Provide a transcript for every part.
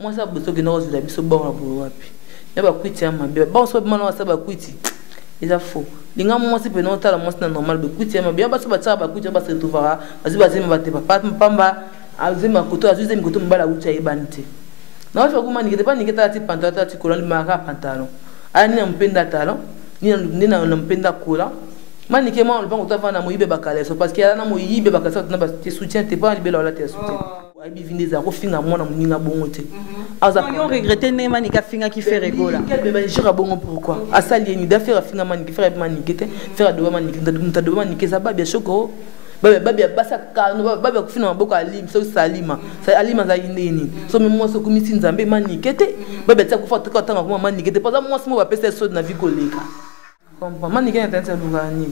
Moi ça besoin que nous avons besoin bon la pour wapi. Ya ba kwiti ya mabe. Ba so bana sa ba kwiti. Eza faux. Linga moi c'est pe non tala moi c'est normal ba kwiti ya mabe. Ba so ba tsa ba kwiti ba se trouvera. Bazi bazima ba te papa pamba. Azima koto azuze mi koto mbala ucha ibanite. Na wacho kuma nikete pa niketa ati pantalon ati kolon maka pantalon. Ani na mpenda talon. Ni na mpenda kola. Manike moi on va koto na moyibe bakale so parce que na moyibe bakale na ba te soutien te pas libela la te soutien. Abi vindeza ko finga mona muninga bongo te. Aza on regretter ne manika finga qui fait rigola. Quel bébé jira bongo pourquoi? Asali ni da faire finga manike faire manike te faire do manike do manike ça ba bien choko. Baba basa kanu baba kufina maboko alim so salima sa alima za yini so memo so kumisi nzambe manikete baba tsa kufa tanga kuma manikete paza mo simo ba pesa so na vikoleka kompa manikete tantsa lugani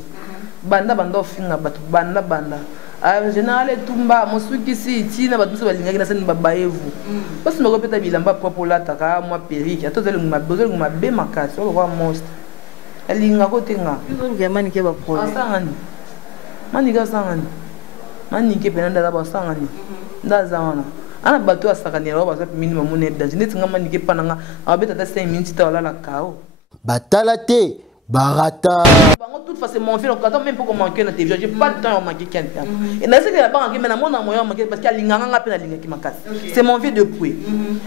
banda finga batu banda a général tumba mosuki si tina batu so balinga kina sani babaevu parce me kopeta bilamba popola taka moi perike atozele ngumabozele ngumabe makasi so kwa most elinga kotenga ngi manike ba pro asangani Manika sangani. Manike penanda la basangani. Ndazana. Ana bato asakani la basa minimum monnaie dans une tinga manike pananga abeta ta 5 minutes ta la kao. Batalate barata. Bango toute façon mon fils quand même pour manquer na télévision, j'ai pas de temps à manquer quelqu'un. Et dans ce que la banque mais na mon moyen manquer parce qu'il y a linganga pe na linga qui makasi. C'est mon vie de pouet.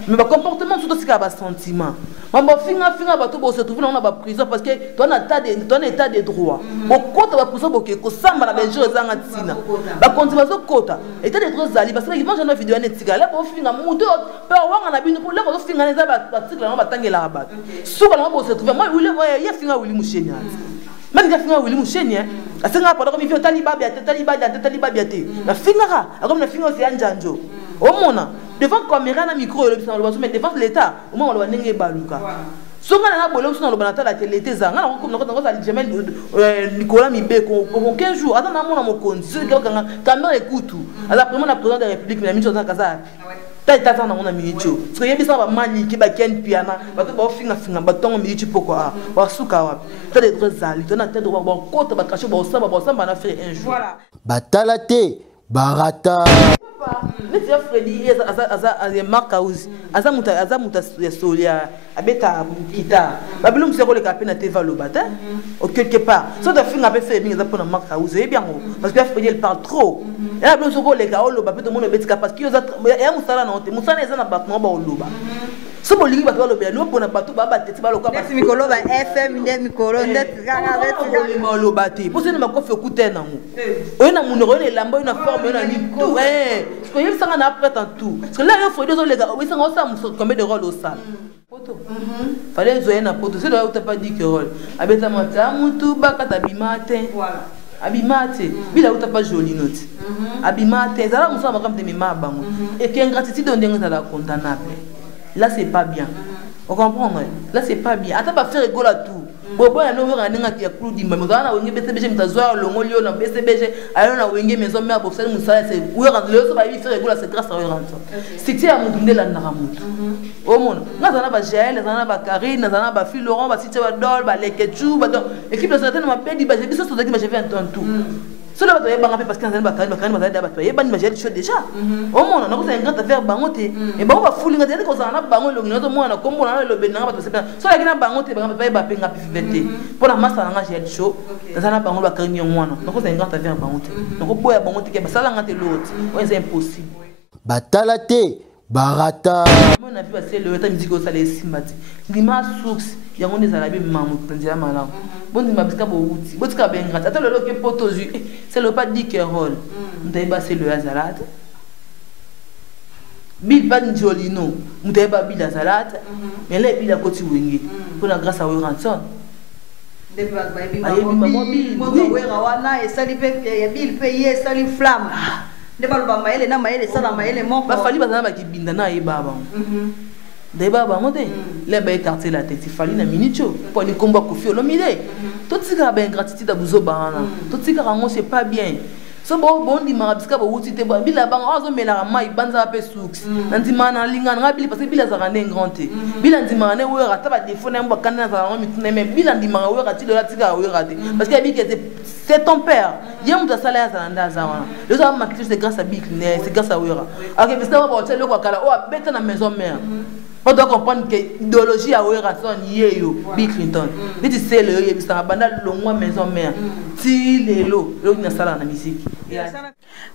Mais mon comportement tout aussi ka sentiment. Mamba finga bato bo se trouver dans la prison parce que ton état de droit. Bo kota ba prison bo ke ko samba na benjo zanga tsina. Ba kontima zo kota. État de droit zali parce que ils vont jamais vidéo na tika là bo finga muto pe wanga na bino pour là ko finga na za ba tika na ba tangela ba. Suka na bo se trouver moi oui ya finga oui mushenya. Même quand finga oui mushenya. Asenga pa ko mi fi taliba biate. Na finga comme na finga c'est anjanjo. Au mona devant caméra na micro mais devant l'état au moment où on est baluka songa na bolom sona lobanata la télé te zanga na comme na ko jamais Nicolas Mibeko pour 15 jours attends na mona mokonzi ce que caméra écoute ala premier la président de la République mais micho za kaza ta na mona minicho parce que yebisa ba mani ki ba ken piana ba to ba finga ba tongo minicho pourquoi ba suka wapi ta de trezali to na tête ba kota ba kacho ba samba na faire un jour voilà batalate barata. Mais tu as Freddy, as marque house, as muta solia, abeta kita. Babylon se role capé na te va le bata. Au quelque part. Ça de fin avait fait bien ça pour la marque house, et bien parce que Freddy elle parle trop. Et la blonde se role ga olo ba pe to mono betika parce que ya musala na honte. Musala eza na battement ba oloba. So bolingi bato ba lobela no pona bato ba bateti ba loka ba. Neti mikolo ba FM ndet mikolo ndet kanga beti ba lobati. Pour ça na makofi okuté na mu. Oyo na munoro ne lamba na forme na ni tout. Parce que il s'en a après tant tout. Parce que là il faut deux les gars, oui ça on ça combien de rôles au salle. Poto. Fallait jouer na poto. C'est là où tu pas dit que rôle. Abeta mata mutu bakata bimate. Voilà. Abimate. Bila où tu pas joli note. Abimate. Ça là on s'en va comme des mima bango. Et que ingratitude on dit que ça la condamnable. Là c'est pas bien. Vous comprenez? Là c'est pas bien. Attends pas faire rigolo à tout. Bobo ya no wera ninga ya kludi mba mzana wenge BCBG mtazwa longolio na BCBG ayo na wenge maison mère pour faire musala c'est wera le so ba bi faire rigolo c'est grâce à wera c'est tia mutundé la ndara mutu o mona ngazana ba Jaël ngazana ba Karine ngazana ba Phil Laurent ba Cité ba Dol ba Lekechu ba donc équipe de certaine ma pedi ba j'ai biso so zaki ba j'ai fait un tout cela va te banga parce que ngazana ba Karine ba da ba to yeba ni ba j'ai chaud déjà o mona na ko c'est un grand affaire bangote et ba ba fuli ngazana ko sana bango lo ngino mona kombo na lo benanga ba to c'est so la kina bangote ba ba penga pivete pour la masse na j'ai chaud ngazana bango ba Karine mwana na ko c'est un grand affaire bangote na ko boya bangote ke ba sala ngate l'autre c'est impossible batalate barata. On a vu passer le temps musique au salé simbati. Lima source, il y a on des arabes mamou tandia malam. Bon ni mabiska bo outi. Botka ben grata. Attends le que potozu. C'est le pas dit que rôle. M'tay basser le azalat. Bil pas ni jolino. M'tay ba bil azalat. Mais là bil a côté wingi. Pour la grâce à Ranson. Des blagues baby maman bil. Moi wera wana et sali pe bil payer sali flamme. De balba maele na maele sala maele mon ba fali bazana ba kibinda na ye baba de baba mote le ba quartier la tête fali na minicho pour ni komba kofi lo mide tout tika ba ingratitude abuzo bana tout tika rango c'est pas bien so bondi marabisika bouti te bila banga azo mela mai banza pe suks ndima na linga nga bila parce que bila za ne grand te bila ndima ne wera ta ba défaut na mba kana za ngo mitune mais bila ndima wera ti dola tika wera te parce que abi que c'est ton père yem ta sala za nda za wana le ça ma c'est grâce à Bic c'est grâce à wera ok mais ça va ba telo kwa kala o beta na maison mère. On doit comprendre que l'idéologie a oué son yéyo Bill Clinton. Mais tu sais le yéyo ça banda longue maison mère. Si les lots, le na sala na musique.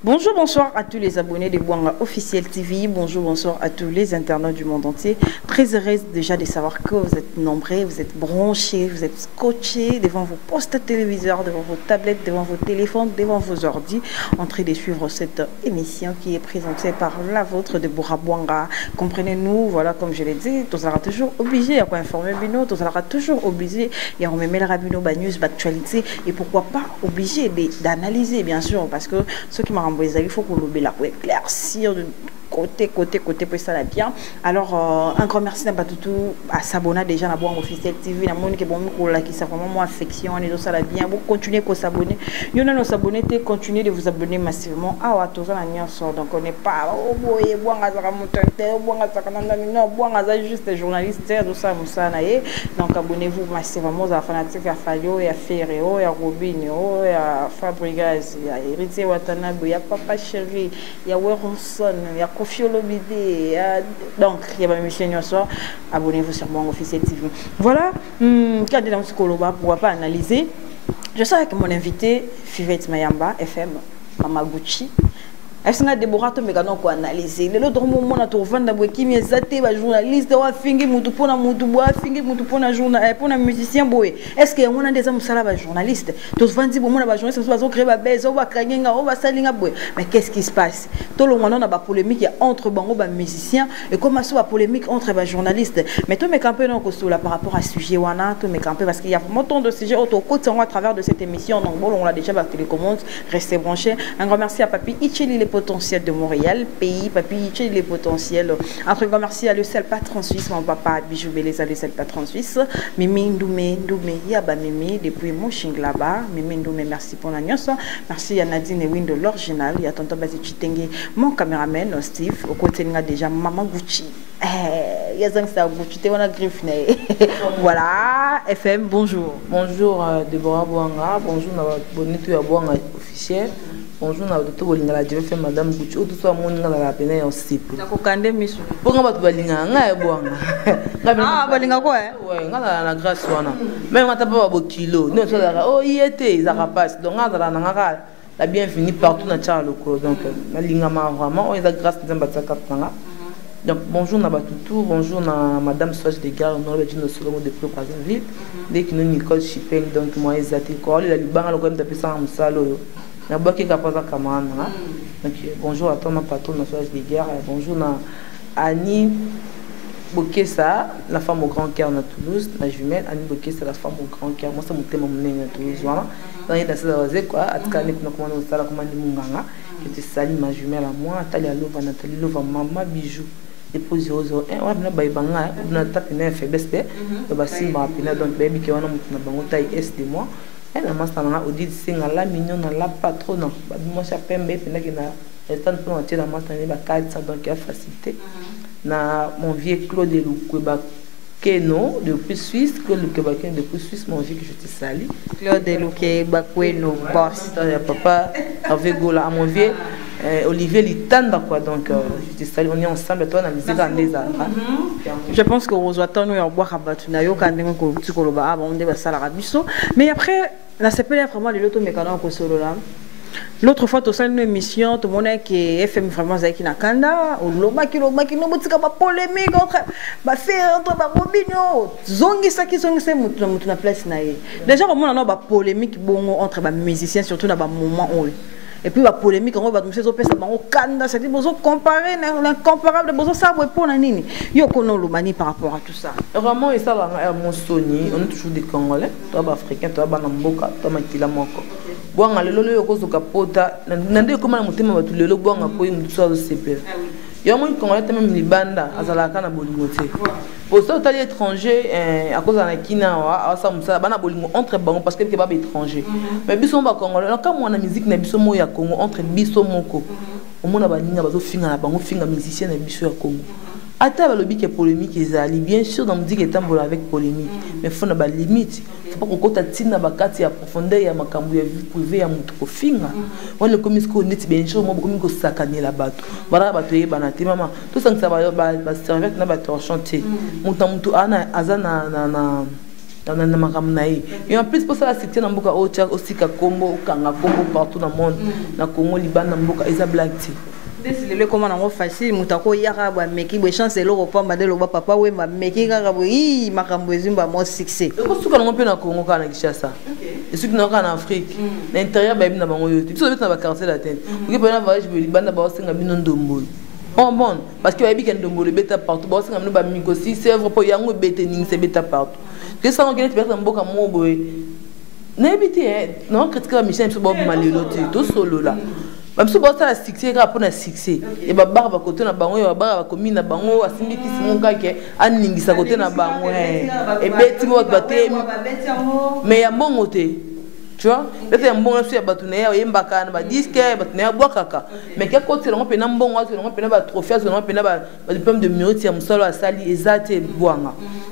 Bonjour, bonsoir à tous les abonnés de Bouanga Officiel TV. Bonjour, bonsoir à tous les internautes du monde entier. Très heureuse déjà de savoir que vous êtes nombreux, vous êtes branchés, vous êtes scotchés devant vos postes téléviseurs, devant vos tablettes, devant vos téléphones, devant vos ordi, en train de suivre cette émission qui est présentée par la vôtre de Boura Bouanga. Comprenez-nous, voilà, comme je l'ai dit, tout sera toujours obligé à informer Bino, tout sera toujours obligé à remettre le Rabino News, l'actualité, et pourquoi pas obligé d'analyser, bien sûr, parce que ceux qui m'ont renvoyé, il faut qu'on l'oublie là pour éclaircir de côté pour ça là bien. Alors un grand merci tout à s'abonner déjà à Bouanga Officiel TV, à mon qui bon qui ça vraiment moi affection et tout ça là bien. Vous continuez à s'abonner. Il y en a nos abonnés, continuez de vous abonner massivement. Ah ouais, tout ça là sort donc on n'est pas oh boy Bouanga ça monter Bouanga ça non Bouanga juste journaliste tout ça ça là donc abonnez-vous massivement à fanatique à Fayot et à Ferreo et à Robinho et à Fabregas et à Héritier Watanabe, il y a Papa Chéri, il y a Weronson, il y a Kofi Olomide, donc il y a ma mission soir. Abonnez-vous sur Bouanga Officiel TV. Voilà, quand on est Koloba, pourquoi pas analyser. Je sais que mon invité, Fivette Mayamba, FM, Mamaguchi. Est-ce que Deborah te mega non ko analyser le l'autre moment na to vanda boy ki mi zaté ba journaliste wa fingi mutu pona mutu boa fingi mutu pona journaliste pona musicien boy est-ce que on a des hommes sala ba journaliste to vandi bo mona ba journaliste ba zo créer ba bezo ba kanyenga o ba salinga boy mais qu'est-ce qui se passe to lo mona na ba polémique entre bango ba musicien et comment ça ba polémique entre ba journaliste mais to me camper non ko là par rapport à sujet wana to me camper parce qu'il y a vraiment tant de sujets autour côté à travers de cette émission donc bon on l'a déjà ba télécommande restez branchés. Un grand merci à Papi Icheli potentiel de Montréal, pays, Papi, les potentiels. Entre grand merci à le seul patron suisse, mon papa Bijou Beleza, le seul patron suisse. Mimi Ndoumé, Yaba Mimi, depuis mon ching là-bas. Mimi Ndoumé, merci pour la nuit. Merci à Nadine et Win de l'original. Il y a tonton Bazi Chitenge, mon caméraman, Steve. Au côté, il y a déjà Maman Gucci. Il y a ça, Gucci, tu es un griffe. Voilà, FM, bonjour. Bonjour, Deborah Bouanga. Bonjour, Bonito à Bouanga officiel. Bonjour, tout le monde. Je fais Madame Gucci. Tout ça, mon nom la peine en cible. D'accord, quand même, monsieur. Pourquoi pas tu vas linga? Nga Bouanga. Ah, va linga quoi? Ouais, nga la grâce wana. Mais on t'a pas beaucoup kilo. Non, ça là. Oh, il était, ils rapace. Donc nga la bienvenue partout dans Charles Loko. Donc la linga vraiment, ils a grâce de m'battre kapanga. Donc bonjour na Batutu, bonjour na Madame Soage des Gares, on a dit nos solo de plus ville. Dès que nous Nicole Chipeng, donc moi ils étaient quoi, il a lu bang le comme d'appeler ça en salo. Na boki kapaza kamana. Donc bonjour à toi ma patronne Soage des Gares, bonjour na Annie Bokessa, la femme au grand cœur à Toulouse, la jumelle Annie Bokessa, la femme au grand cœur. Moi ça me thème mon à Toulouse voilà. Dans les danseuses quoi, atkane kuna comment on sala comment ni munganga, que tu salis ma jumelle à moi, Nathalie Lova maman bijou. Depuis 001 on a baibanga on a tapé une faiblesse de bassin rapide donc baby qui on a monté bango taille S de moi et la masse na audit singa la mignon na la patronne ba moi chapembe pena qui na restant pour entier la masse na ba 400 donc il y a facilité na mon vieux Claude Lukweba Keno depuis Suisse Claude Lukweba Keno depuis Suisse mon vieux que je te salue Claude Lukweba Keno boss papa avec gola mon vieux Olivier Litanda quoi donc je te salue on est ensemble toi analyser dans les je pense que vous attendez à boire à battre na yo quand on ko tikoloba avant de basala rabiso mais après la CPL vraiment les loto mécano ko solo là l'autre fois tu as une émission tout le monde qui FM vraiment zaki na kanda ou lo maki no botika ba polémique entre ba faire entre ba Robinho zongi ça mutu na place na ye déjà vraiment on a ba polémique bongo entre ba musiciens surtout na ba moment où et puis la polémique on va donc ces opérations au Canada c'est besoin comparer l'incomparable besoin savoir pour la nini yo kono lumani par rapport à tout ça vraiment et ça là mon soni on est toujours des Congolais toi africain toi banamboka toi makila moko bwanga lelo yo kozoka pota nande koma na mutema batu lelo bwanga ko mutu so sepela Il y a un Congolais même Libanda, Azalaka na bolingo te. Pour ça, tu as étranger à cause de la Kina, entre bango parce que tu es étranger. Mais biso ba Congolais, quand on a musique na biso mo ya Congo entre biso moko. Au monde ba ninga bazo finga na bango finga musicien na biso ya Congo. Ata ba lobi ke polémique ezali, bien sûr dans musique etambola avec polémique, mais faut na ba limite. Faut pas qu'on kota tina ba kati ya profondeur ya makambo ya vie privée ya mutu ko finga. On le commis ko neti bien sûr mo komi ko sakane la bato. Bara bato ye banate mama. Tout ça que ça va servir na bato chanter. Mutu ana azana na makambo na ye. Et en plus pour ça la cité na mboka ocha aussi ka Kombo kanga Kombo partout dans le monde. Na Congo Liban na mboka eza black tea. Le comment on facile mutako yaka ba meki bo chance le repas madelo ba papa we ma meki kaka bo yi makambo ezumba mo succès ko suka ngo pe na Congo kana Kinshasa et ceux qui n'ont en Afrique l'intérieur ba bina bango yote tout ça ba quartier la tête qui peut na voyage be libanda ba singa bino ndombo bon parce que ba bi ken ndombo le beta partout ba singa ba miko si c'est vrai pour yango bete ning se beta partout que ça on gagne personne mboka mo boy na ebité non critiquer Michel so ba malelo tout solo là. Même si vous avez un succès, vous avez un succès. Et vous avez un côté de bango, vous avez un côté de bango, vous avez un côté de bango. Et vous avez mais il y a un bon côté. Tu vois? Il y a un bon côté, il y a un disque, il y a un bon côté. Mais quel côté, on peut un bon côté, on peut un trophée, on peut un diplôme de mérite, on peut un sali, exact,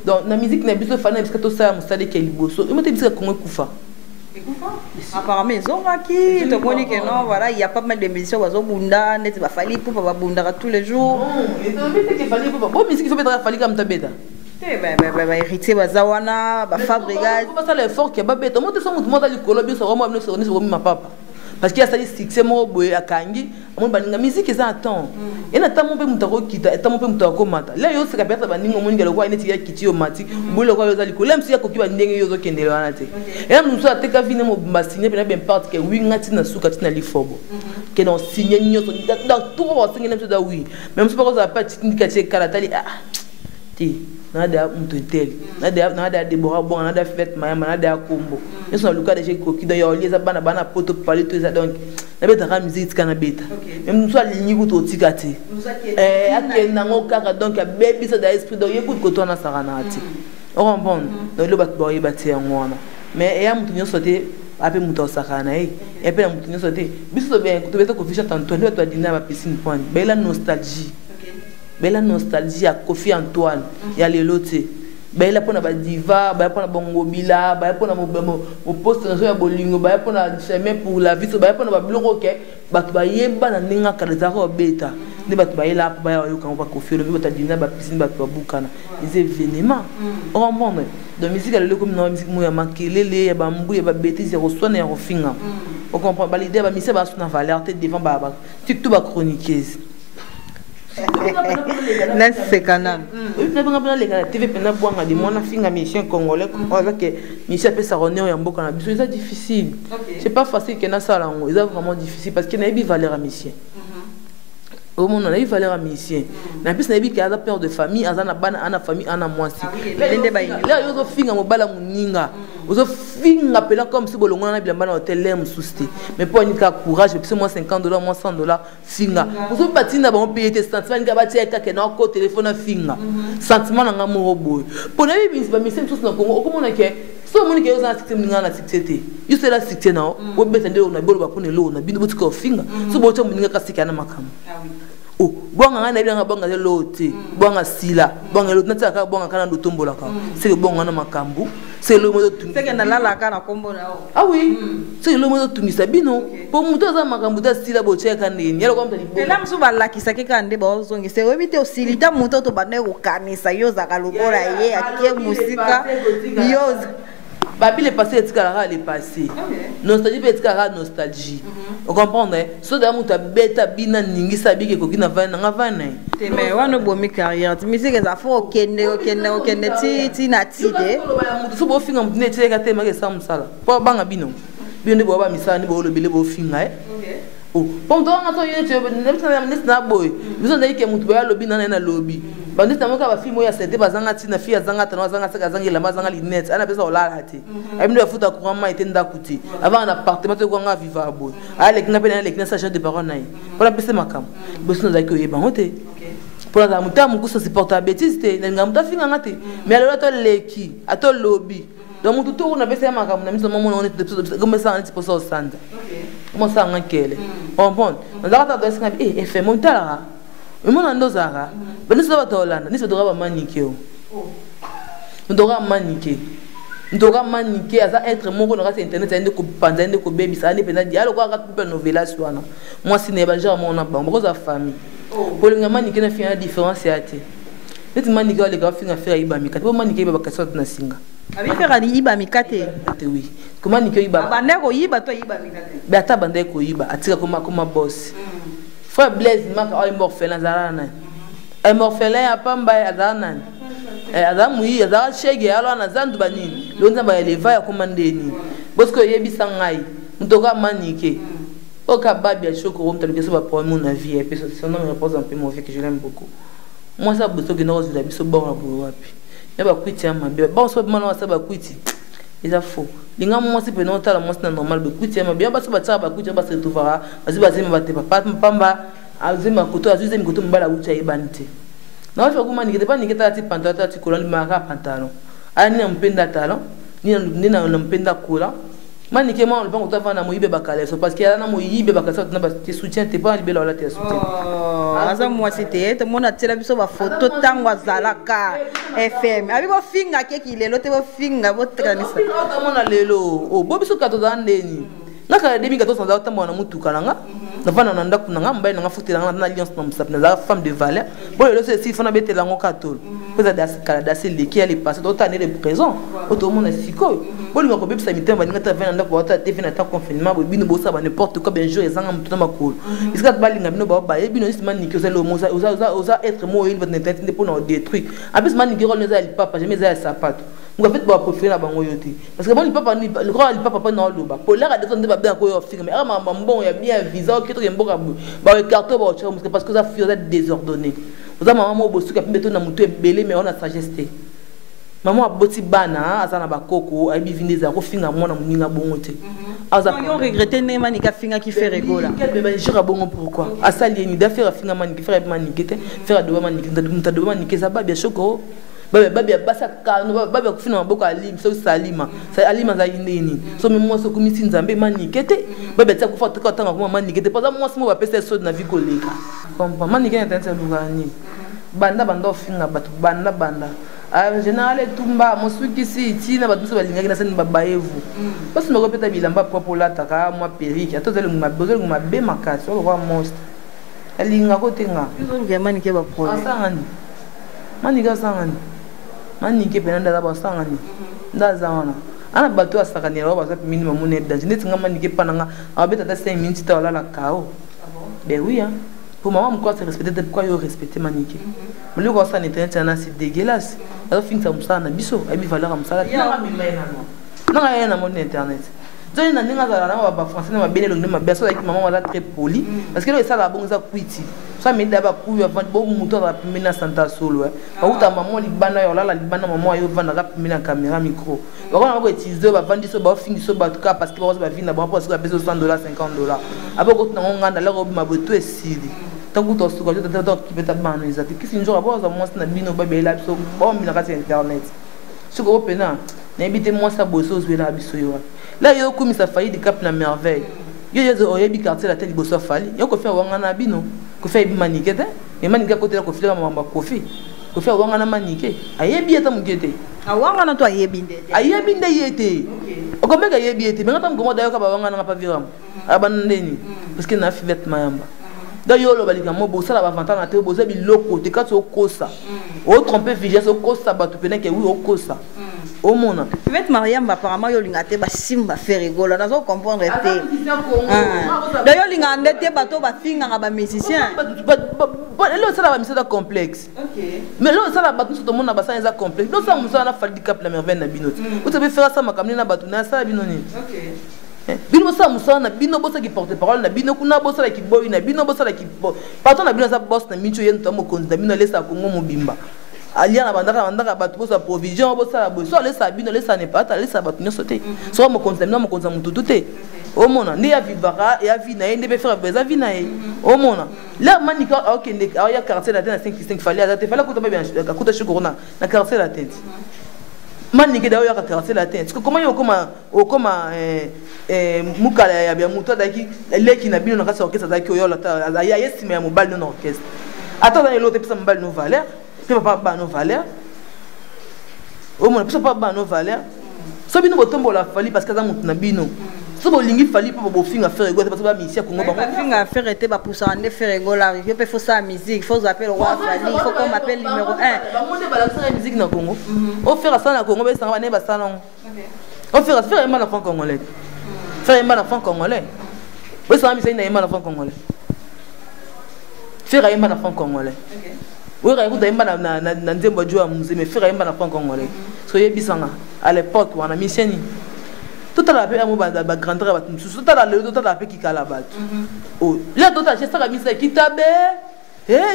donc la musique n'est pas fan parce que tout ça, on sait qu'il y a beau. Il m'a dit que comment kufa. Apparemment ils ont acquis te connais que non voilà il y a pas mal de musiciens bazo bunda net ba fali pour ba bunda tous les jours non mais tu que fali pour bon musique il faut pas fali comme ta bêta ba héritier bazawana ba fabricage faut pas ça l'effort qui ba bêta moi te sens moi dans le colombie ça vraiment sur ma papa parce qu'il y a ça succès mo boy akangi mon baninga musique ça attend et na tamo pe mutako kita tamo pe mutako mata là yo se kapeta baninga mo ngelo kwa ineti ya kiti yo mati bolo kwa yo za likolo même si ya kokiba ndenge yo zo kendelo wana te et même nous ateka vine mo basigner pe na ben part que oui ngati na suka tina lifobo que non signer nyoto dans tout va signer même ça oui même si pas ça pas indicatier karatali ah ti nada mtu tel nada Deborah bon nada fête mayama nada Kombo ils sont le cas de chez Koki dans yo lieza bana poto parler tout ça donc na beta ka musique kana beta même soit ligni ko to tikati akenda ngokaka donc ya baby ça d'esprit donc écoute ko to na saranati on comprend donc le bat boy bati ngwana mais ya mtu nyo sote ape mtu osakana et puis la mtu nyo sote biso bien to beta ko fisha tanto le to dina ba piscine point bela nostalgie bela nostalgie à Kofi Antoine ya lelote bela pona ba diva ba pona bongo bila ba pona mo poste na ya bolingo ba pona chemin pour la vie ba pona ba bloko ke ba ba yeba na ninga kaleza ko beta ne ba ba ila ba yo kan ba Kofi le ba dina ba piscine ba ba bukana les événements on comprend de musique le comme na musique mo ya makelele ya ba mbu ya ba bêtise ya rosona ya rofinga on comprend ba l'idée ba mise ba suna valeur tête devant ba surtout ba chroniqueuse c'est canal TV pena boanga de mona finga musicien congolais avec Michel peut sa renéo ya mboka na biso c'est difficile c'est pas facile que na sala ngo c'est vraiment difficile parce que na yebi valeur à musicien au monde na yebi valeur à musicien na plus na yebi que aza père de famille aza na bana ana famille ana mwasi là yo zo finga mobala muninga ozo finga pela comme si bolongo na bilamba na hôtel lem sousti mais pour nika courage parce moi $50 moi $100 finga ozo batina ba on payer tes sentiments nga batia ka na ko téléphone finga sentiment nga mo boy pour na yebi ba mission tous na Congo comme on a que so moni ke yo za système ninga na succès you say la succès na o betende na bolo ba pone lo na bino butika finga so bo cho muninga ka sikana makam oh bonga ngana ibanga bonga le lote bonga sila bonga lote nataka bonga kana ndotombola ka c'est que bonga na makambu c'est le mot de c'est que na lala kana kombo na ah oui c'est le mot de tumisa bino pour muto za makambu da sila bo cheka nini yalo kwa mtali bonga la msuba la kisake kande ba zongi c'est webite osilita muto to bane ko kanisa yo za kalobora ye akie musika yo Babi le passé est le passé. Nostalgie est nostalgie. Vous comprenez? So da muta beta bina ningi sabi ke kokina vana ngavana. Mais wana bomi carrière. Musique za fo okende ti na ti de. So bo finga mutine ti ka tema ke samsala. Po banga bino. Bino bo ba misani bo lo bile bo finga oh pendant on a eu na boy besoin d'aller que mutu ba lobby na lobby bandit na moka ba film ya sete bazanga tina fia zanga tana zanga saka zanga la mazanga linet ana pesa olala ati abindo ya futa courant ma etenda kuti avant un appartement to nga viva boy ale kina pena le kina sachet de parole nai pour la pesa makam besoin d'aller que yeba hote pour la muta muku ça supporte la bêtise te nga muta finga ngate mais alors to leki ato lobby donc tout on a baissé ma comme na miso maman on est comme ça on est pour ça au centre comment ça ngakele on bon on a ta doit et fait mon tala mais mon andozara ben ça va tolana ni ça doit maniquer on doit maniquer ndoka maniquer aza être moko na internet ende ko panza ende ko baby ça ande pena dialo ko aka couper novela swana moi si ne ba genre mon na bango za famille pour le maniquer na faire différence ate net maniquer les gars finga faire iba mikate pour maniquer ba kasot na singa abi faire ali iba mikate oui comment maniquer iba bande ko iba to iba mikate ba ta bande ko iba atika comme boss frère Blaise maka ay morphelin zarana ay morphelin a pamba azana Adam oui, Adam chege alors na zandu banini. Lonza ba eleva ya komandeni. Bosko yebisa ngai. Mutoka manike. Oka babi ya choko rom taluke so ba problème na vie et puis son nom repose un peu mon vie que je l'aime beaucoup. Moi ça bosto que nous biso bon na bo wapi. Ya ba kwiti ama be. Bon so ba na ba kwiti. Eza faux. Linga moi si pe non tala moi c'est normal be kwiti ama be ba so ba tsa ba kwiti ba se tuvara. Ba zima ba te papa pamba. Azima koto azime koto mbala ucha ibanite. Non, je vois que je pas niquer ta petite pantalon, ta petite colonne, ma pantalon. Ani na mpenda talon, ni na mpenda cola. Maniquer moi on le prend autant vendre na moyibe bakale, parce qu'il y a na moyibe bakale, ça na ba te soutien, t'es pas libéré là, t'es soutien. Asa moi c'était, tout le monde a tiré biso ba photo tango zalaka FM. Abi bo finga keki lelo te bo finga bo tranisa. Tout le monde a lelo. Oh, bo biso kato dandeni. Naka demi kato sans autant moi na mutuka nanga. Na vana na ndaku nanga mbaye nanga futi nanga na alliance na musap na femme de valeur. Bon le c'est si fona bete lango katol. Koza das leki ali passer autant ne présent. Auto monde siko. Bon linga ko bebisa mitemba ninga ta vana ndaku wata TV na ta confinement bo bino bosa ba n'importe quoi ben jour ezanga mutuna makolo. Iska balinga bino ba e bino isman niki oza lo moza oza être mo il va n'entendre pour nous détruire. En plus man niki rôle neza ali papa jamais za sapato. Ngo fait ba préférer na bango yote. Parce que bon le papa ni le grand papa pas na loba. Pour la de ba bien ko yo film mais ama bon ya bien visa que to mboka ba carton ba ocha parce que ça fait désordonné. Vous avez maman bosu ka pimbeto na mutu ebele mais on a sagesse. Maman aboti bana azana ba koko aibi vineza ko finga mona muninga bongo te. Aza on regretter ne manika finga qui fait rigola. Quel bébé jira bongo pourquoi? Asali ni d'affaire finga manika faire manika faire de manika de manika ça ba bien choko. Babia basa kano babia kufina maboko alim so salima sa alima za ineni so memo so kumisi nzambe manikete babia tsa kufa toka tanga kuma manikete poza moi mo ba pesa so na vie koleka kompa manikete tantsa lugani banda ofinga batu banda en général tumba mosuki si tina batu so balinga kina sani babaevu parce que peta bilamba propre la taka moi perike atozele nguma be makasi o kwa monstre alinga kotenga yo manike ba problème asangani manika sangani manike penanda la basangani ndazana ana bato asakani ro basa minimum mon aide dans netinga manike pananga abeta ta 5 minutes ta la kao ben oui hein pour maman pourquoi c'est respecter pourquoi yo respecter manike mais le quoi ça internet c'est dégueulasse alors fin ça musana biso abi valeur am sala na ya na mon internet donc na ninga za na ba français na bele longue ma beso avec maman wala très poli parce que là ça la bonne ça kwiti ça me daba ku ya vendre bon moto la pimina santa solo ba uta maman libana yo la libana maman yo vendre la pimina caméra micro ba on va utiliser ba vendre so ba fini so ba tout cas parce que ba vina ba parce que ba besoin $100 $50 après ko na nganda la ko ma boto esili tangu to suka to ki beta bana ezati kisi njora ba za moi na bino ba bela so ba mina ka internet suko pena na ebite moi ça boso zo la biso yo là yo comme ça failli de cap na merveille yo oyebi quartier la tête boso fali yo ko faire wanga na bino ko faire manike te et manike côté la ko faire mamba kofi ko faire wanga na manike ayebi eta mugete awanga na to ayebi nde yete o ko meka ayebi yete mais ngatam ko moda yo ka ba wanga na pa viram abandeni parce que na fi vêtement yamba da yo lo balika mo bosa la bavanta na te bosa bi loko te ka to kosa o tromper vigesse o kosa ba to pena ke oui o kosa au monde. Peut-être Mariam apparemment yo lingate ba simba faire rigola nazo comprendre te. D'ailleurs lingande te bato ba finga ba musicien. Là ça la mission complexe. OK. Mais là ça la bato tout le monde na ba ça est complexe. Là ça musa na fali cap la merveille na binoti. Vous devez faire ça makamni na bato na ça binoni. OK. Bino sa musa na bino bossa qui porte parole na bino kuna bossa la ki boy na bino bossa la ki pardon na bino sa boss na micho yen to mo konza bino lesa ko mo bimba. alia na bandaka bato bosa provision bosa boy so laisse bino laisse ne pas laisse bato nyo sauter so mo konzamina mo konzamu tututé o mona ndi ya vivara ya vina ende be faire beza vina e o mona là manika okende ya quartier la tête na 5 fallait azate fallait kutomba bien akuta shukuruna na quartier la tête manike da ya quartier la tête comment yo koma mukala ya bia muto daki leki na bino na kasa orchestre daki yo la ya estima ya mobile non orchestre attends dans l'autre pesa mobile no valeur pe papa ba no valeur o mona pesa papa ba no valeur so bino botombo la fali parce que za mutu na bino so bolingi fali po bofinga faire ego parce que ba misia kongo ba finga faire était ba poussa en faire ego là il faut ça musique il faut appeler roi fali il faut qu'on m'appelle numéro 1 ba monde ba la musique na Congo o faire ça na Congo ba sanga ba ne ba salon o faire mal en franc congolais faire mal en franc congolais ba sanga misia na mal en franc congolais faire mal en franc congolais oui raïkuta imba na nzembo jua muze mais faire imba na franc congolais so yebisanga à l'époque on a missioni tout à la paix amu ba grandeur ba tout à la le tout à la paix qui kala ba oh là tout à ça misa kitabe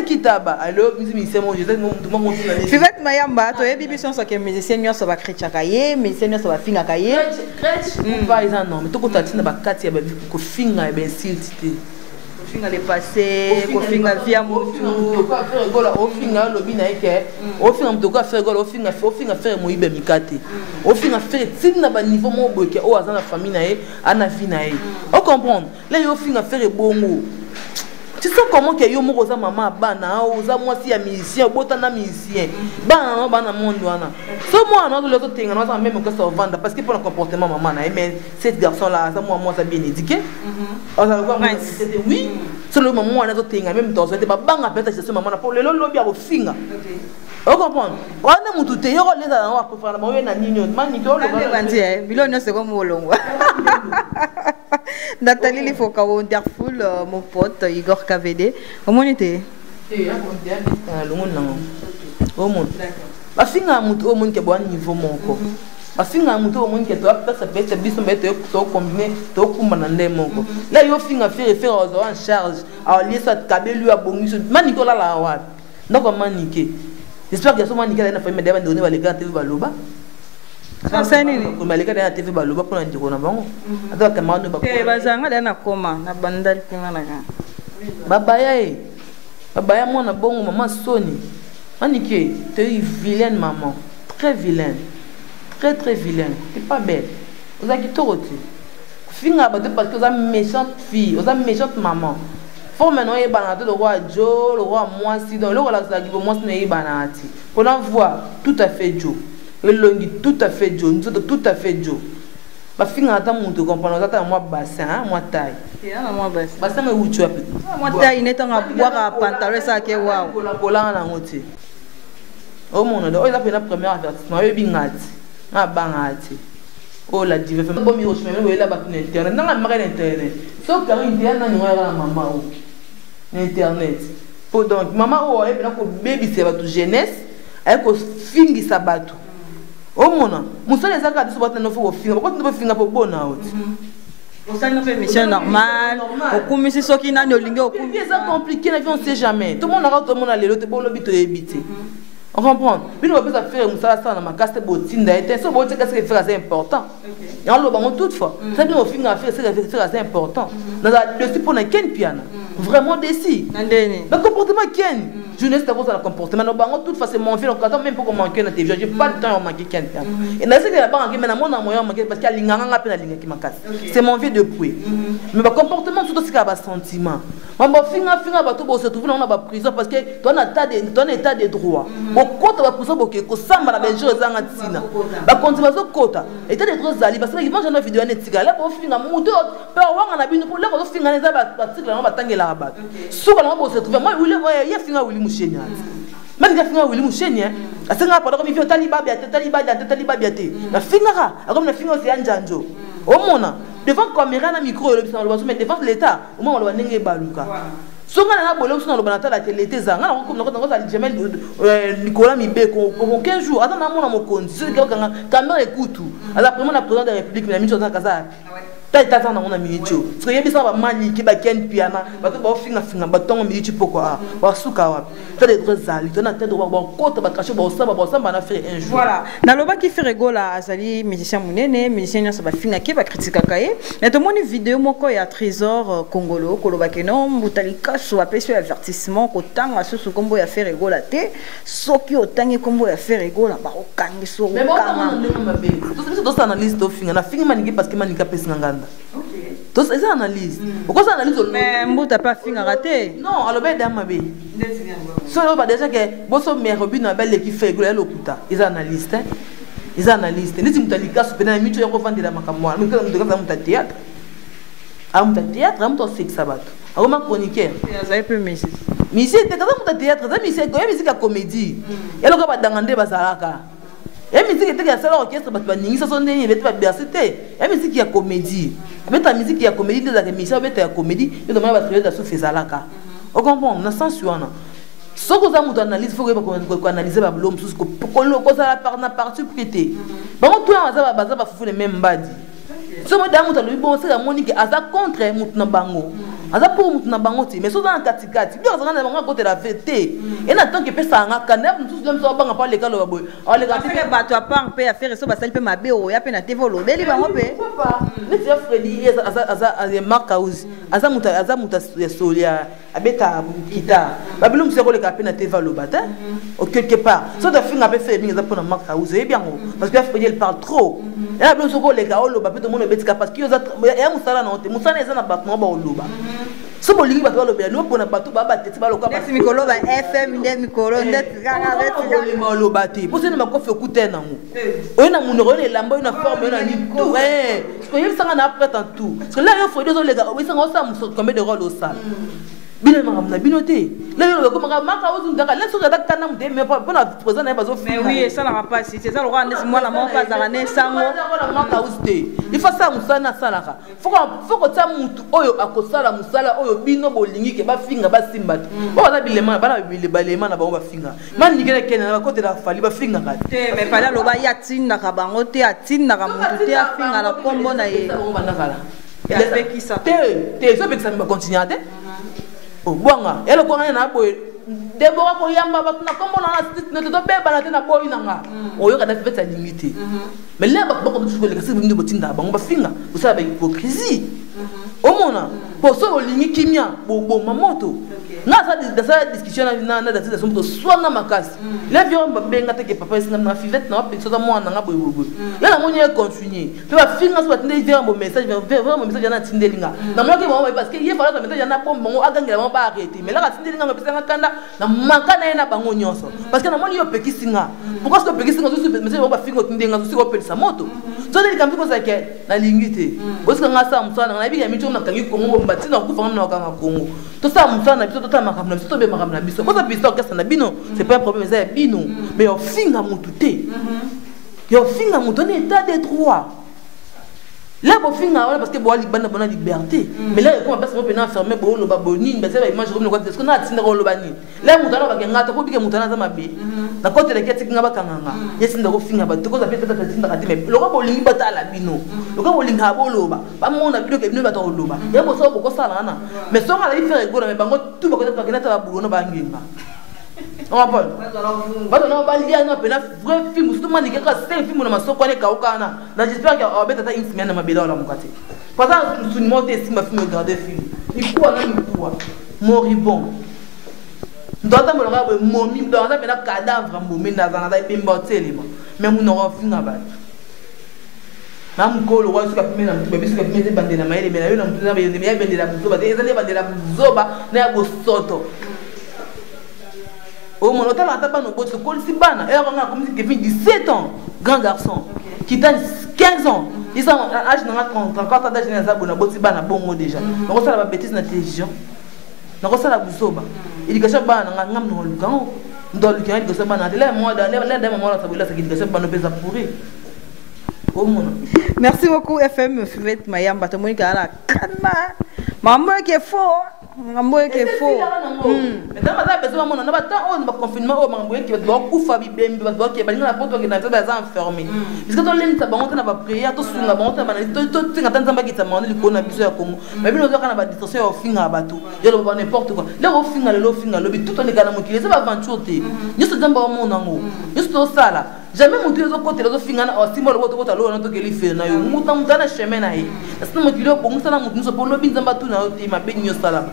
kitaba alors musicien mon jésus tout monde Fivette Mayamba to yebi biso so ke musicien nyoso ba chrétien kaye musicien nyoso ba finga kaye pas ils non mais tout ko tatina ba kati ya ba ko finga e ben siltité finga le passé ko finga via mutu ko faire gola o finga lobi na eke o finga mto ko faire gola o finga faire moibe mikate o finga faire tina ba niveau mo boke o azana famille na e ana vie na e o comprendre là yo finga faire bongo tu sais comment que yo moko za maman bana o za mwasi ya musicien botana musicien bana monde wana so moi na le tenga na même que ça vendre parce que pour le comportement maman na mais cet garçon là ça moi ça bien éduqué on va voir c'était oui c'est le moment na tenga même dans c'était ba banga peut-être c'est maman pour le lobby a finga o comprendre wana mutu te yo leza na wa préférer na moyo na nini mani ko le bandi bilonyo c'est comme molongo Nathalie Lifoka wonderful mon pote Igor KVD comment était au monde ba finga mutu au monde ke bo niveau moko ba finga mutu au monde ke to pesa pesa biso mbete to combiner to kumba na ndé moko là yo finga faire en charge a lié ça kabelu a bongiso maniko la la wa ndoko manike j'espère que ça manike na famille d'aba ndone ba les gars TV baloba ça nini ko malika na TV baloba pona ndiko na bango ata kamano ba bazanga dana koma na bandali pinga na ka babaya mona bongo maman Sony manike tu es vilaine maman très vilaine très vilaine t'es pas belle vous avez quitté finga ba parce que vous avez méchante fille vous avez méchante maman faut maintenant y banate le roi Joe le roi moi si donc le roi la qui pour moi c'est y banati on en voit tout à fait Joe le longi tout à fait Joe nous tout à fait Joe ba finga ata mutu comprendre ata moi bassin moi taille moi bassin me uchu ape moi taille neta ngabwaka pantalon ça ke wow kola na ngoti o mona do ila pena premier avertissement yo bingati na bangati o la dive fait bon mi o chemin we la ba internet na ma internet so ka internet na ngwa la mama o internet po donc mama o e pena ko baby c'est ba tu jeunesse ay ko fingi sabatu o mona musale zaka diso batna no fo finga ko ndo finga po bona oti on ça une mission normale au commissi soki na olingi au commissi c'est compliqué la vie on sait jamais tout le monde a tout le monde a le te bon lobito ebité on comprend bino ba pesa faire musala ça na makaste botinda était so bote qu'est-ce que faire c'est important et on le bango toutefois ça bien au finga faire c'est important dans le support na ken piano vraiment décis le comportement ken jeunesse ta cause la comportement no bango toutefois c'est mon fils quand même pour manquer na télévision j'ai pas de temps à manquer ken piano et na c'est que la banque mais na mona moyen manquer parce qu'il y a linganga pe na linga ki makasi c'est mon vie de pouet mais le comportement surtout c'est ba sentiment ba finga ba to bo se trouver dans ba prison parce que ton état de droit okota ba prison boke ko samba na benjo zanga tsina ba konti bazo kota état de droit zali parce que ils vont jamais vidéo na tigala ba finga muto pe wanga na bino pour le ko finga na ba article na ba tangela ba suka na bo se trouver moi oui ya finga oui mushenya même ya finga oui mushenya asenga pa ko mi fi taliba biate na finga comme na finga c'est anjanjo o mona devant caméra na micro le bisan le mais devant l'état au moment le ndenge baluka songa na bolo sona lo banata la télé te zanga na comme na za jamais Nicolas Mibeko pour 15 jours attends na mona mokonzi c'est que caméra écoute ala premier na président de la république na miso za kaza tata na on a minute parce que yebi ça va mani ki ba ken piana ba to ba finga ba tongo minute pourquoi ba suka wa ta de zali to na tête ba kota ba cacher ba samba na faire un jour voilà na loba ki fait rigola azali musicien munene musicien ça ba finga ki ba critiquer kaye mais to moni vidéo moko ya Trésor Congolo koloba ke non mutalika so apesio avertissement ko tanga so kombo ya faire rigola te soki otangi kombo ya faire rigola ba okangi so mais bon to ça analyse to finga na finga maniki parce que manika pesi nganda OK to c'est ça analyse pourquoi ça analyse mais mbuta pas finga raté non alors ben dama be so ba déjà que boso mère bina belle qui fait rigola lokuta ils analysent ils analysent nditi mutalika so pena micho yako vandira makamwa mais quand mutalika muta théâtre amuta théâtre amuta sexe bato akoma chroniqueur ça un peu musique musique te kaza muta théâtre ça musique ya comédie yalo ka badangande bazalaka et musique était ya sala orchestre bato baningisa so ndenge bete ba bercité et musique ya comédie beta musique ya comédie des émissions beta ya comédie et donc ba créer da so fezalaka on comprend na sens wana soko za mutu analyse faut ko analyser ba blom sous ko ça la partie prêtée ba on tout en baza ba fufu le même badi so mo da mutu lo bon c'est la monique aza contre mutu na bango aza pour mutu na bango ti mais so dans katikati bio za na bango côté la vérité et na tant que pesa nga kana mutu dem so banga pa le kalo boy ale ga te bato a part pe affaire so ba sali pe mabe o ya pe na TV lo beli bango pe papa ne ti Freddy aza Mark House aza mutu ya solia abeta kita babilum se ko le ka pe na TV lo bata au quelque part so da finga pe fait minga za pona Mark House et bien parce que Freddy il parle trop et la blum se ko le ka lo ba pe to mo betika parce que ya musala na ote musala eza na batmo ba oloba so bolingi bato baloba no pona bato ba bateti baloka ba mikolo ba FM nde mikolo nde kanga beti ba loba te pour ça na makofi okuta na ngo oyo na munoko oyo lamba oyo na forme oyo na ni tout parce que yeli sanga na après tant tout parce que là yo faut deux lega oyo sanga osa muso combien de rôle au sale bino makamna bino te là yo ko maka ozu ndaka là so ka kana mde mais pas na présent na bazo mais oui ça la pas si c'est ça le roi ndesi mwana mo ka zaka ne sango maka ozu il faut ça musana salaka faut ko tsa mutu oyo akosala musala oyo bino bolingi ke ba finga ba simba bo na bilema bana bilema na ba finga man nikele kena na côté la fali ba finga ka te mais pas là lo ba ya tinda ka bango te atinda ka mutu te afinga na kombo na ye il a fait qui ça te so be que ça va continuer oh bonga elo ko ngana boy debora ko yamba ba na kombo na to be bana te na boy nanga oyo ka na feta limité mais là ba ko mtu le kasi ngi botinda ba ngba finga usaba ba hypocrisie omona po so lingi kimia bo mamoto na sa discussion na da sa so so na makasi le vion ba benga te ke papa singa na fivette na pe so da mwana nga boy ya na monye continuer pe ba finga so batinde vers mon message vers mon message na tindelinga na mo ke ba parce que ye fala ta message na pombo ngo agangela mo ba arrêter mais là ka tindelinga mo pesa kanda na makana na bango nyonso parce que na moni yo peki singa pourquoi ce peki singa so message ba finga tindenga so ko pelisa moto so de kambi ko sa ke na lingite parce que nga sa msana na bi ya micho na kangi kongo batina ku fanga na kanga kongo to sa msana biso to ta makamna biso to be makamna biso ko sa biso ka sana bino c'est pas un problème ça bino mais au finga mutu te yo finga mutu en état de droit là bo finga wala parce que bo ali bana bona liberté mais là ko basa mo pena enfermé bo lo ba bonine mais ça va image comme le quoi est-ce qu'on a tinda ko lo bani là mutu na ba ngata ko bike mutu na za mabe na côté le keti nga ba kanganga yesinda ko finga ba to ko za peta ta tinda ka te mais lo ko bo lingi bata la bino lo ko bo linga bo lo ba mona bino ke bino ba to lo ba ya bo so bo ko sala na mais so ngala ifere go na mais bango tout ba ko ta ngata ba bulo no ba nginga on va pas non ba lia na pena vrai film surtout man que 5 films na masoko ne kaukana na j'espère que on beta ta une semaine na mabela la mukati parce que sous monter si ma film regarder film il quoi na il quoi moribond ndota mo nga bo momi ndota pena cadavre momi na zana dai bimba telema mais mon no finga ba na mkolo wa suka pimena mtu bebi suka pimena bandela maele mena yo na mtu na bandela buzoba ezale bandela buzoba na ya bosoto au moment où tu as un boss, comme si Kevin 17 ans, grand garçon, qui a 15 ans, ils sont à âge de 34 ans d'âge, ils sont à bon déjà. Donc ça la bêtise dans la télévision. Donc ça la buzoba. Il dit que ça va ngam no lukan. Dans le cas que ça va na télé moi dans les moments là ça veut dire que ça va nous pesa pourrir. Au moment. Merci beaucoup FM Fivette Mayamba to Monica ala kana. Maman qui est fort. ngambo yake faux mais dans ma besoin mon na ba temps on ba confinement o mambo yake ba ku fa bi bembi ba ke ba na poto ke na ba za enfermé parce que to lenta ba on na ba prière to sunga ba on na ba to tinga tanza ba kita mona liko na biso ya Congo mais bino zo kana ba distraction au finga ba tout yo ba n'importe quoi le au finga le bi tout on est kana mokile c'est ba aventure te yo se damba mon nango yo se to sala jamais monter les côtés les finga na o simo le boto boto lo na to ke li fe na yo muta mutana chemin na yi parce que mokile ko musana mutu so polo bi nzamba tu na yo te ma be nyo sala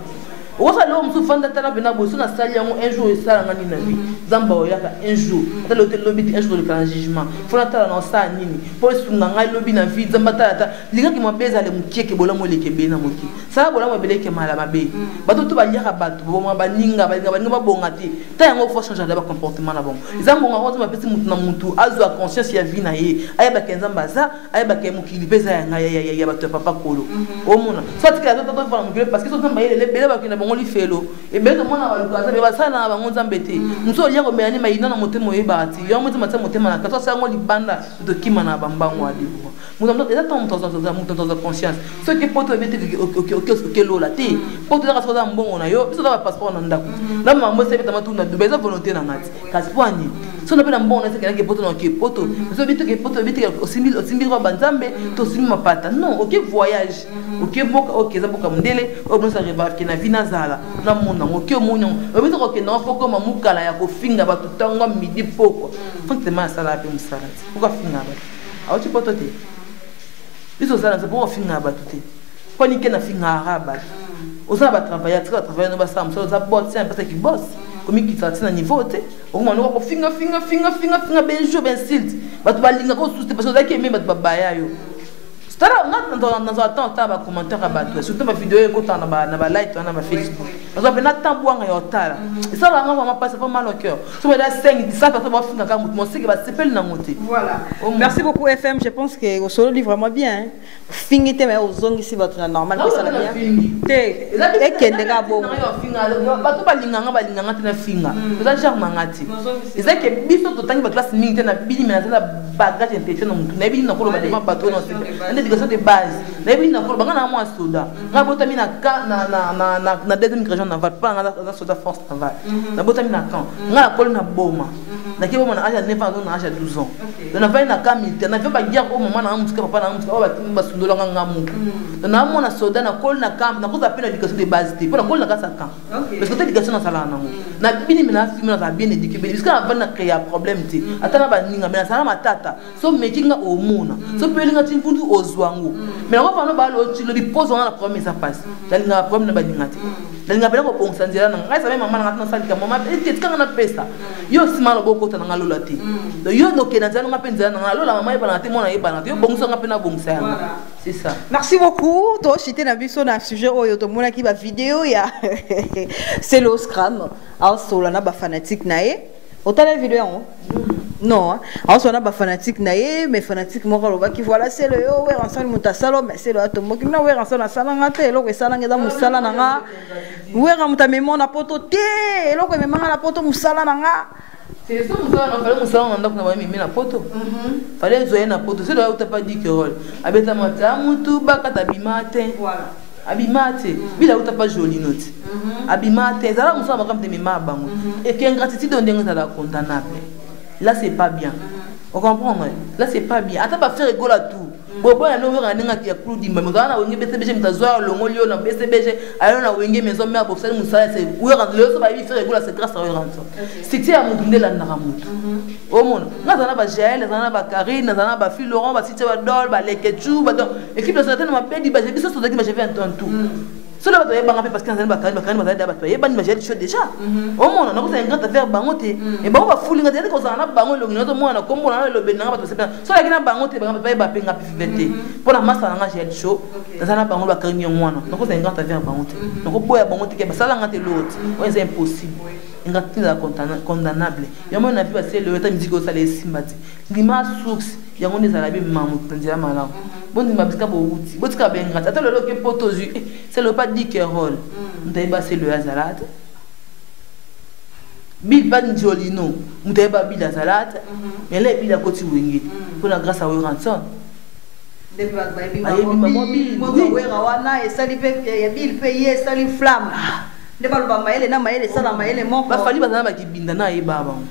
o sa lo musu fanda tala bena bo so na sali yango un jour sala ngani na bi zamba o yaka un jour tala hotel lobby un jour le grand jugement faut na tala na sa nini po sunga ngai lobby na vie zamba tala linga ki mo beza le mukeke bola mo leke be na moki sa bola mo beleke mala mabe bato to ba yaka bato bo mo ba ninga ba bonga te ta yango faut changer de comportement na bon zambo nga ko ma pesi mutu na mutu azwa conscience ya vie na ye ayeba kenzamba za ayeba ke mukili beza ya bato papa kolo o mona soit que la to fa mukile parce que so zamba ile le bele ba kina ngoli felo e bele mona ba lukaza be basana ba ngonza mbete muso liako me ani mayina na motemo e bati yo motemo matsa motema na kato sa ngoli banda to kima na bambango adi muso ndo eza ton muto conscience ce que poto bete que lo la te poto ka soza mbongo na yo biso da passeport na ndako na mambo se beta matuna do beza volonté na ngati kasi poani so na pena mbongo na se ke poto na ke poto so bete ke poto bete au simbil ba banzambe to simbi mapata non ok voyage ok boka ok za boka mundele o bon sa reba ke na vina na mona ngoki omunyo obito ko kena foko mamukala ya kofinga batu tango midi poko fonte ma sala pe musala pourquoi finga ba awo ti poto te biso sala c'est pour finga ba tuté ko ni kena finga raba oza ba travailler no ba sam so za bot c'est parce que boss comme qui ça na niveau te o mona ko finga ben jour ben silt batu balinga ko suste parce que za ke me batu babaya yo tala dans attend taba commentaire à bateau surtout ma vidéo est content na ba like na ba Facebook on va na tambo nga yo tala et ça va vraiment passer pas mal au cœur so ba 5 10 personnes va finir ka mutu mo sike ba sepel na ngote voilà merci beaucoup FM je pense que au solo livre vraiment bien fingite mais aux zongi si ba tuna normal que ça na bien te e kende ga bon ba to ba linga tena finga ça genre mangati c'est que biso to tangi ba classe mingi tena bili mais na bagage intellectuel na mutu na bili na ko ba de ba to no éducation de base mais oui na ko banga na moi soda na botami na ka na deuxième région naval pas na soda force naval na botami na camp na ko na boma na ke boma na âge 9 ans na âge 12 ans na va na camp militaire na va guerre au moment na musika papa na musika ba timba sundola nga ngamu na mo na soda na ko na camp na ko za pena éducation de base te pour na ko na ka sa camp parce que éducation na sala na bini mina fi mina za bien éduqué parce que avant na créer problème te atana ba ninga mais na sala matata so making au mona so pelinga timfundu ozwango mais on va pas le le pose on a la problème ça passe la problème na ba dingati la ngapela ko bongsa nzela na ngai sa mama na ngatina salika mama et quand on a pesa yo simalo boko ta na lola ti yo no ke na nzela nga penza na lola mama e bana te mona e bana te yo bongsa ngapena bongsa yanga c'est ça merci beaucoup to chité na biso na sujet oyo to mona ki ba vidéo ya c'est le scram en sola na ba fanatique na e autant la vidéo non on s'en a pas fanatique naïe mais fanatique moi qui voilà c'est le ouais ensemble mutasalo mais c'est le atomo qui na ouais ensemble na sala ngate lo que sala ngeda musala nanga ouais ramuta memo na poto te lo que memo na poto musala nanga c'est ça musala na fallait musala na ndako na mimi na poto fallait zoyer na poto c'est là où t'as pas dit que rôle abeta mata mutu bakata bimate voilà abimate bila uta pas joli note abimate zala musala makam te mema bango et que ingratitude on denga la condamnable. Là c'est pas bien. On comprend là c'est pas bien. Attends pas faire rigolo à tout. Bobo ya no wera ninga ya kludi mba mzana wenge BCBG mtazwa longolio na BCBG ayo na wenge maison mère pour faire musala c'est wera le so ba bi faire rigolo c'est grâce à wera nso. C'était à mutundé la ndara mutu. O mona ngazana ba Jaël zana ba Karine zana ba Phil Laurent ba Cité ba Dol ba Lekechu ba donc équipe de santé na pedi ba j'ai biso so zaki ba j'ai fait un tout. Cela va te bangaper parce que dans bakani ba da et ban majel chaud déjà au monde on a une grande affaire bangote et ba ba fulinga te ko sana bango lo ngino to mwana kombo na lo benanga ba to sepena so la kina bangote ba ba penga pifete pour la masse na ngajel chaud dans sana bango ba kani mwana donc c'est une grande affaire bangote donc boya bangote ke ba sala ngate l'autre c'est impossible ingratitude condamnable yamo na vie c'est le temps musique au salé simbati ngima source yango ndeza bi mamu tandira malamu bondi mabisika bo uti botika benga tata le loke potozu c'est le pas dit que rôle ndeba c'est le azalate bil pas njolino ndeba bil azalate mais là bil a koti wengi pour la grâce à Ranson ayebima mobile wera wana esali pe ya bil pe ye esali flamme nde baloba mayele na mayele sala mayele moko bafali bazala bakibinda na ayeba bango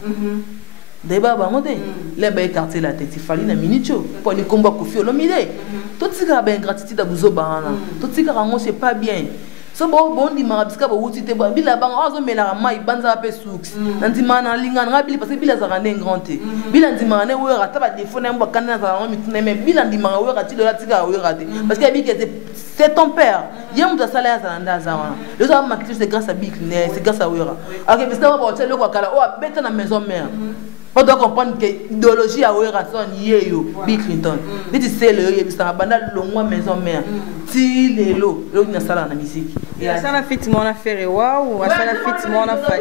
ndayeba bango te le baécarté la tête ifali na minute oyo mpo likombo akofi olomi te totikaka baingratitude ya bozobana totikaka yango c'est pas bien so bondimaka bisika bowuti te bila bango azomelaka mai banzaka mpe suksi na ndimaka na lingana nga bili parce que bila azalaka nde grand te bila ndimaka ne wera ata badefo na yango bakanda nazalaka yango mituna me bila ndimaka wera ti lola tikaka wera te parce que abiki c'est ton père ye moto asala ye azala nde aza wana lezo amakiti c'est grâce à bikli c'est grâce à wera ok bisika wa baotia eloko akala oyo abeta na maison mère. On doit comprendre que l'idéologie a eu raison Bill Clinton. Mais tu sais, il y a un long maison mère. Si les lots, l'eau n'a pas la musique. Et ça n'a fait mon affaire ou ça n'a fait mon affaire.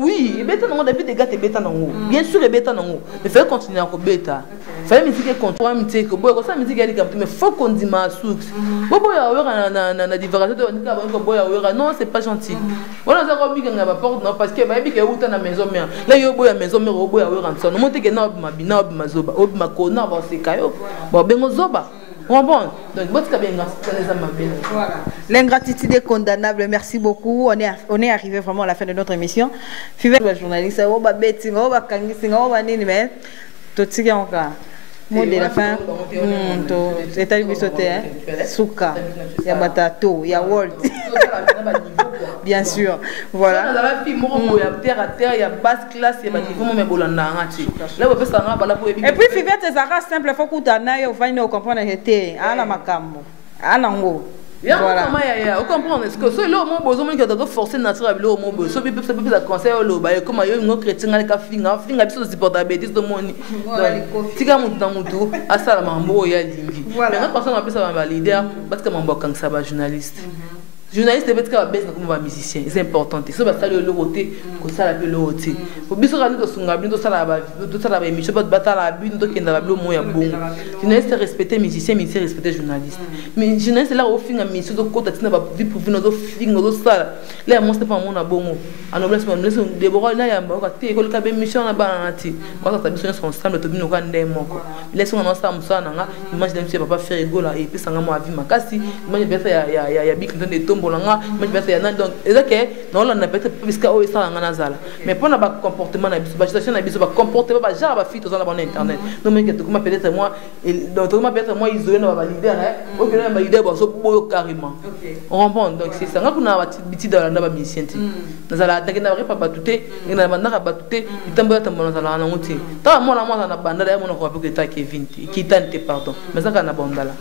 Oui, et bêta non, depuis des gars, bêta non. Bien sûr, bêta non. Mais il faut continuer encore bêta. Il faut musique contre un musique, ça musique mais faut qu'on dise ma source. Bobo ya wera na diversion de bobo ya wera non, c'est pas gentil. On a zéro big na porte non parce que va big uta na maison mère. Là yo boya maison mère bobo ya wera nso. No monte ke na mabina mazoba, obima kona ba sekayo. Ba bengo zoba. Bon, donc voilà. L'ingratitude est condamnable. Merci beaucoup. On est arrivé vraiment à la fin de notre émission. Fidèle journaliste, on va bêter, on va kangiser, on va nini mais tout ce qui est encore. Mot de la fin. C'est un bisoté, Souka, il y a Batato, il y a Walt. Bien sûr. Voilà. Il y a terre à terre, il y a basse classe, il y a niveau mais bolanda. Et puis Fivette, ça reste simple, il faut que tu ailles au final comprendre que tu à la macambo. À l'ango. Voilà. Vous comprenez ce que c'est là au moins besoin que tu dois forcer naturel au moins besoin. Ça peut plus conseil au loba comme il y a un chrétien avec finga biso supporter bêtise de moni. Tika mutu na mutu asala mambo ya lingi. Mais quand personne appelle ça un leader parce que mon bokang ça va journaliste. Journaliste peut être que baisse comme un musicien, c'est important. Ça va saluer le côté, que ça la peut le côté. Pour bien sûr que nous sommes gagnés, ça la émission, pas de bataille à la but, nous qui n'avons pas le moyen bon. Journaliste respecter musicien, musicien respecter journaliste. Mais journaliste là au fin à mission de côté, tu n'as pas vu pour venir nos filles, nos salles. Là moi c'est pas mon abon. En oblige pas, laisse Déborah là il y a un côté école qui a bien mission là bas nanti. Quand ça mission sont ensemble, tu nous quand des mots. Laisse on ensemble ça nanga. Imagine monsieur papa faire rigolo et puis ça nga moi vie makasi. Imagine bien ça il y a big dans des tombes. Donc non on n'a pas parce que oh ça ngana mais pour na comportement na biso situation na biso ba comportement ba genre ba fille dans internet non mais que comment peut-être moi donc peut-être moi isolé na ba leader au que na ba leader ba so boyo carrément on comprend donc c'est ça ngakuna ba biti dans na ba musicien ti nazala attaquer na pas batuté na banda batuté itambo tambo nazala na ngoti ta moi na banda ya mona ko pe que ta Kevin qui tante pardon mais ça kana bondala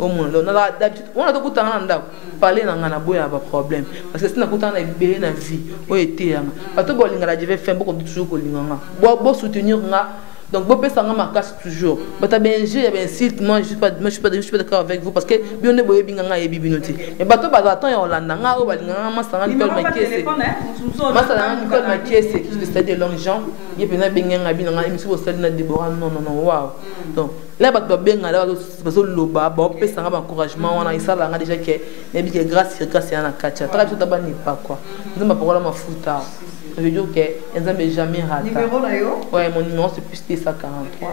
au monde on a d'habitude on a tout temps ndako parler na ngana boya ba problème parce que si na kutana na ibé na vie o été yanga bato bolinga la dive fait beaucoup toujours ko linganga bo soutenir nga donc bo pesa nga makasi toujours bata benje ya ben site moi je suis pas d'accord avec vous parce que bien ne boye binga nga yebi binoti mais bato ba attend ya Hollande nga o balinga nga masanga Nicole Makiese masanga Nicole Makiese qui est de longs gens ye pena benga nga binanga émission au stade na Déborah non waouh donc là bato benga là bazo loba ba pesa nga encouragement wana isala nga déjà que mais que grâce ya na kacha tra tout d'abord ni pas quoi nous ma parole mafuta. Je veux dire que n'ont jamais raté. Ouais, mon numéro c'est plus 243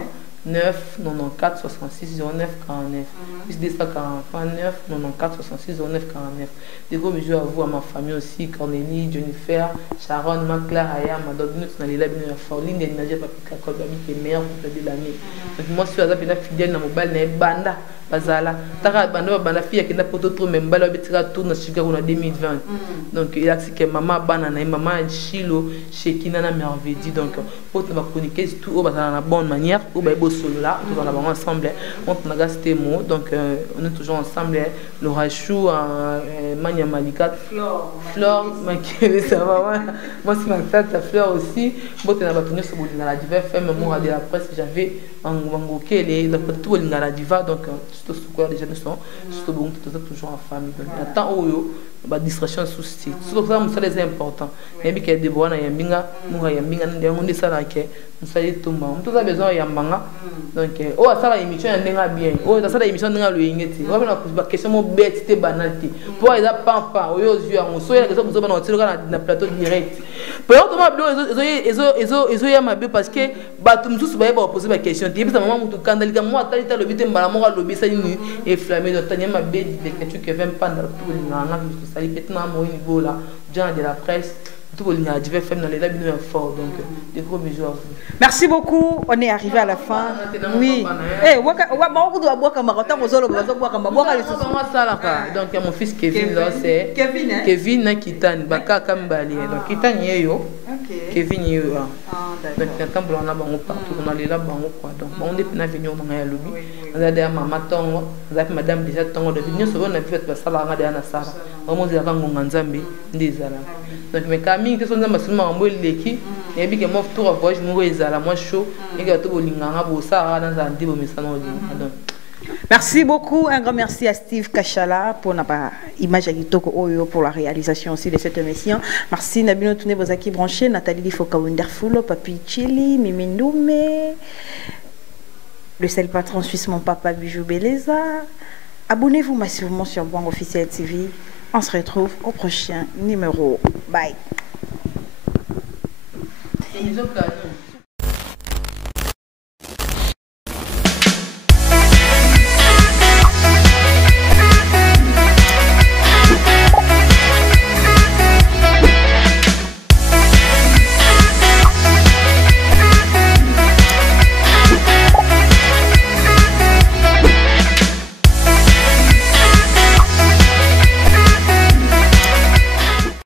9 94 66 09 49. Plus 243 9 94 66 09 49. Des gros bisous à vous, à ma famille aussi, Cornélie, Jennifer, Sharon, Maclaire, Aya, Madame, nous sommes allés là, bien Forline, et Nadia, Papi, Kakol, Babi, qui est meilleur couple de l'année. Donc moi, je suis à fidèle dans mon bal, dans banda. Bazala tara banda banda fille qui n'a pas trop même bala betira tourne sur Chicago en 2020 donc il a dit que maman banana et maman Chilo chez Kinana merveille donc pour te communiquer tout au bazala la bonne manière au beau solo là tout on a ensemble on a gasté mot donc on est toujours ensemble le Rachou Mania Malika Flore Maquille ça va moi c'est ma tante Fleur aussi bon tu n'as pas tenu ce bout de la diva fait mémoire de la presse que j'avais en Wangoké les tout la diva donc tout ce que les jeunes sont bon toujours en famille donc attends où ba distraction souci surtout ça c'est important et bien que des bonnes yambinga muga yambinga ndio ça là que nous savons tout monde tout ça besoin yambanga donc oh ça la émission ndenga bien oh ça la émission ndenga loyingeti on va na question mo bête banalité pour ils a pampa oyo yeux on so ya que ça vous na plateau direct ezoya mabe parce que bato mosusu baye baopose baquestion te yebisa mama motu kandalika mo atali ta lobi te mbala moko alobi esali nini eflame dotania mabe d'écriture que vin panda tout olinganga tosali pe tena moyi niveau là gens de la presse tout olinga dive femme dans l'état bino fort donc des gros bisous à vous. Merci beaucoup, on est arrivé à la fin. Oui. Eh, donc mon fils Kevin là c'est Kevin Kitani baka kambali donc Kitani yeyo Kevin yeyo donc quand on a bango partout on a les là bango quoi donc on depuis na venir on a lobby on a des maman tongo on a madame déjà tongo de venir sur on a fait sala ngada na sala on dit avant nganzambe ndezala donc mais Camille que sont dans ma seulement en leki et puis que moi tour voyage mo ezala moi chaud et que to bolinganga bo sala dans un dibo mesano donc. Merci beaucoup, un grand merci à Steve Kachala pour notre image pour la réalisation aussi de cette émission. Merci Nabino Touné Bozaki Branché, Nathalie Lifoka Wonderful, Papi Chili, Mimi Ndoumé, le seul patron suisse, mon papa Bijou Beleza. Abonnez-vous massivement sur Bouanga Officiel TV. On se retrouve au prochain numéro. Bye.